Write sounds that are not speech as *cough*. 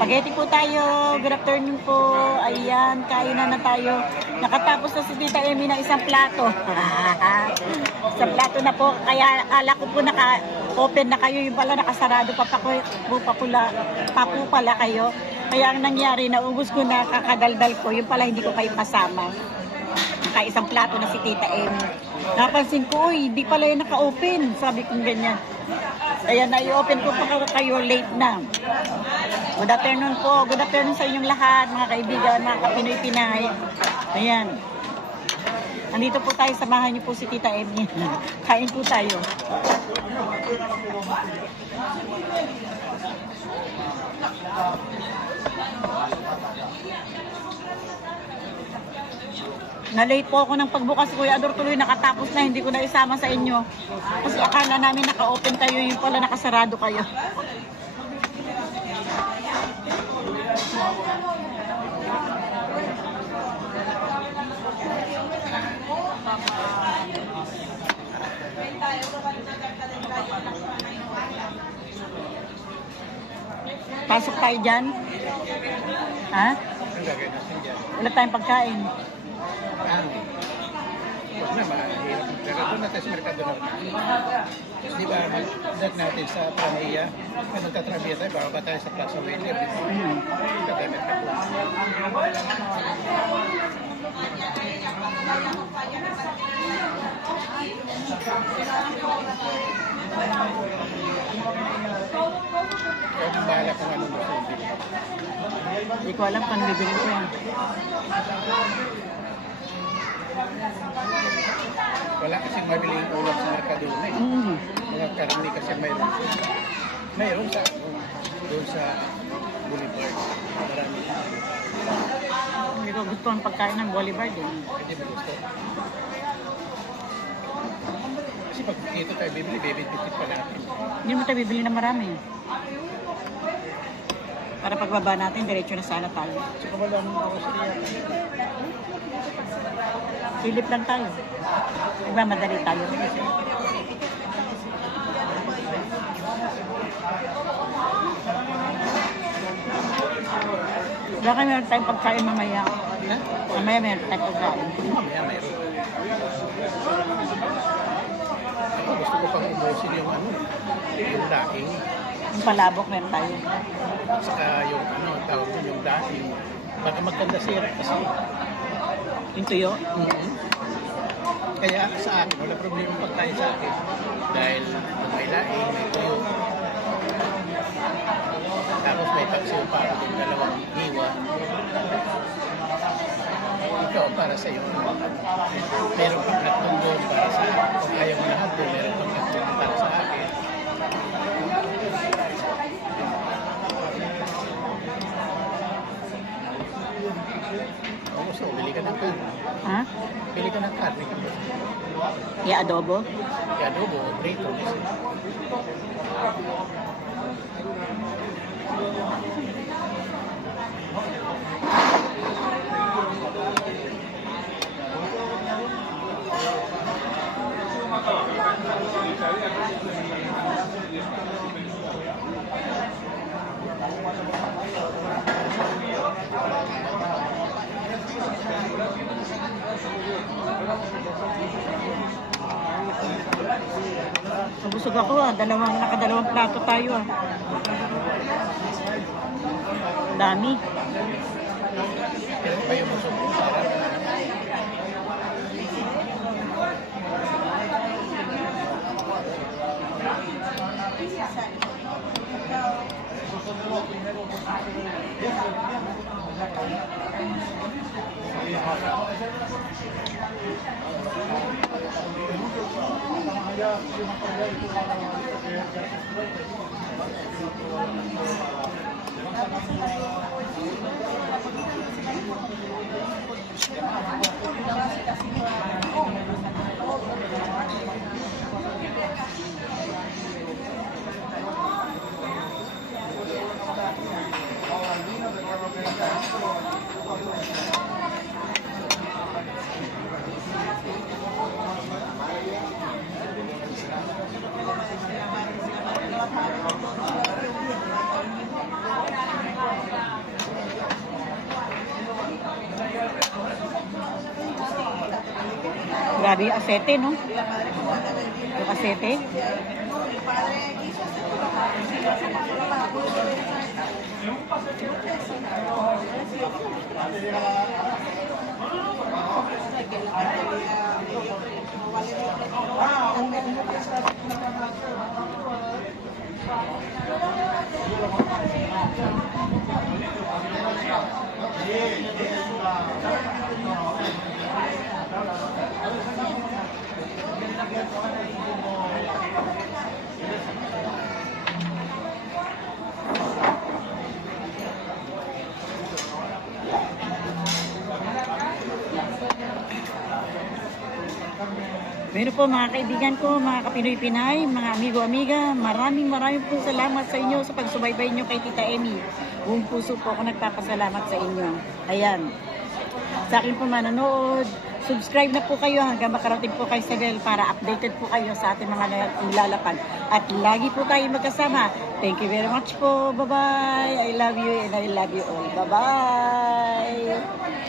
Spaghetti po tayo. Good afternoon po. Ayan, kainan na tayo. Nakatapos na si Tita Emmy ng isang plato. *laughs* isang plato na po. Kaya akala ko po naka-open na kayo. Yung pala nakasarado pa, pa, pa, pula, pa po pala kayo. Kaya ang nangyari, naubos ko na kakadaldal ko. Yung pala hindi ko kayo kasama. Naka isang plato na si Tita Emmy. Napansin ko, uy, hindi pala yung naka-open. Sabi kong ganyan. Kaya na-open ko pa kayo late na. Good afternoon po. Good afternoon sa inyong lahat, mga kaibigan, mga kapinoy-pinay. Ayan. Nandito po tayo, samahan niyo po si Tita Emmy. *laughs* Kain po tayo. Na-late po ako ng pagbukas Kuya Ador tuloy nakatapos na hindi ko na isama sa inyo. Kasi akala namin naka-open kayo, yung pala nakasarado kayo. Pasok tayo dyan. Ha? Wala tayong pagkain. Paano? Huwag na, mahirap. Pero doon natin sa merkado na. Di ba, mag-dat natin sa Pranaya, kung nagtatrabiya tayo, baka ba tayo sa Plaza William, di ba? Dito tayo merkado. Kaya nang bahala kung anong gusto yung. Hindi ko alam kung bibili ko yan. Wala kasing mabili yung ulam sa merkado na eh. Mm. Mga karni kasi mayroon. Mayroon sa doon sa Boulevard. Marami. Hindi ko gusto ang pagkain ng Boulevard eh. Hindi mo gusto. Kasi pag dito tayo bibili, bibit-bitit pa natin. Hindi mo tayo bibili na marami. Para pagbaba natin, diretso na sana tayo. Saka wala mong ako sa. Silip lang tayo. Nagmamadali tayo. Baka meron tayong pagkain mamaya. Mamaya meron tayong pagkain. Mamaya. Ako gusto ko pang umusin yung ano, yung daing. Yung palabok meron tayo. Saka yung ano, tawag yung daing. Baka magkanda sira kasi. Yung tuyo. Mhm. Kaya sa akin, wala problema pagkain sa akin. Dahil may laing, may tuyo. Tapos may paksiw pa ako yung dalawang hiwa. Ikaw, para sa iyo. Meron pang tatlong doon para sa kung ayaw mo lahat doon, meron pang tatlong para sa akin. Kung gusto, bili ka ng karne. Ha? Bili ka ng karne. I-adobo? Kaya adobo, prito. Busog ako ah. Dalawang, nakadalawang plato tayo ah. Dami. Thank you. Gracias. Grabe yung asete, no? Yung asete. Yung Yeah, yeah. Meron po mga kaibigan ko, mga kapinoy-pinay, mga amigo-amiga, maraming maraming po salamat sa inyo sa pagsubaybay nyo kay Tita Emmy. Buong puso po ako nagpapasalamat sa inyo. Ayan. Sa akin po manonood, subscribe na po kayo hanggang makarating po kayo sa bell para updated po kayo sa ating mga nilalapag. At lagi po tayo magkasama. Thank you very much po. Bye-bye. I love you and I love you all. Bye-bye.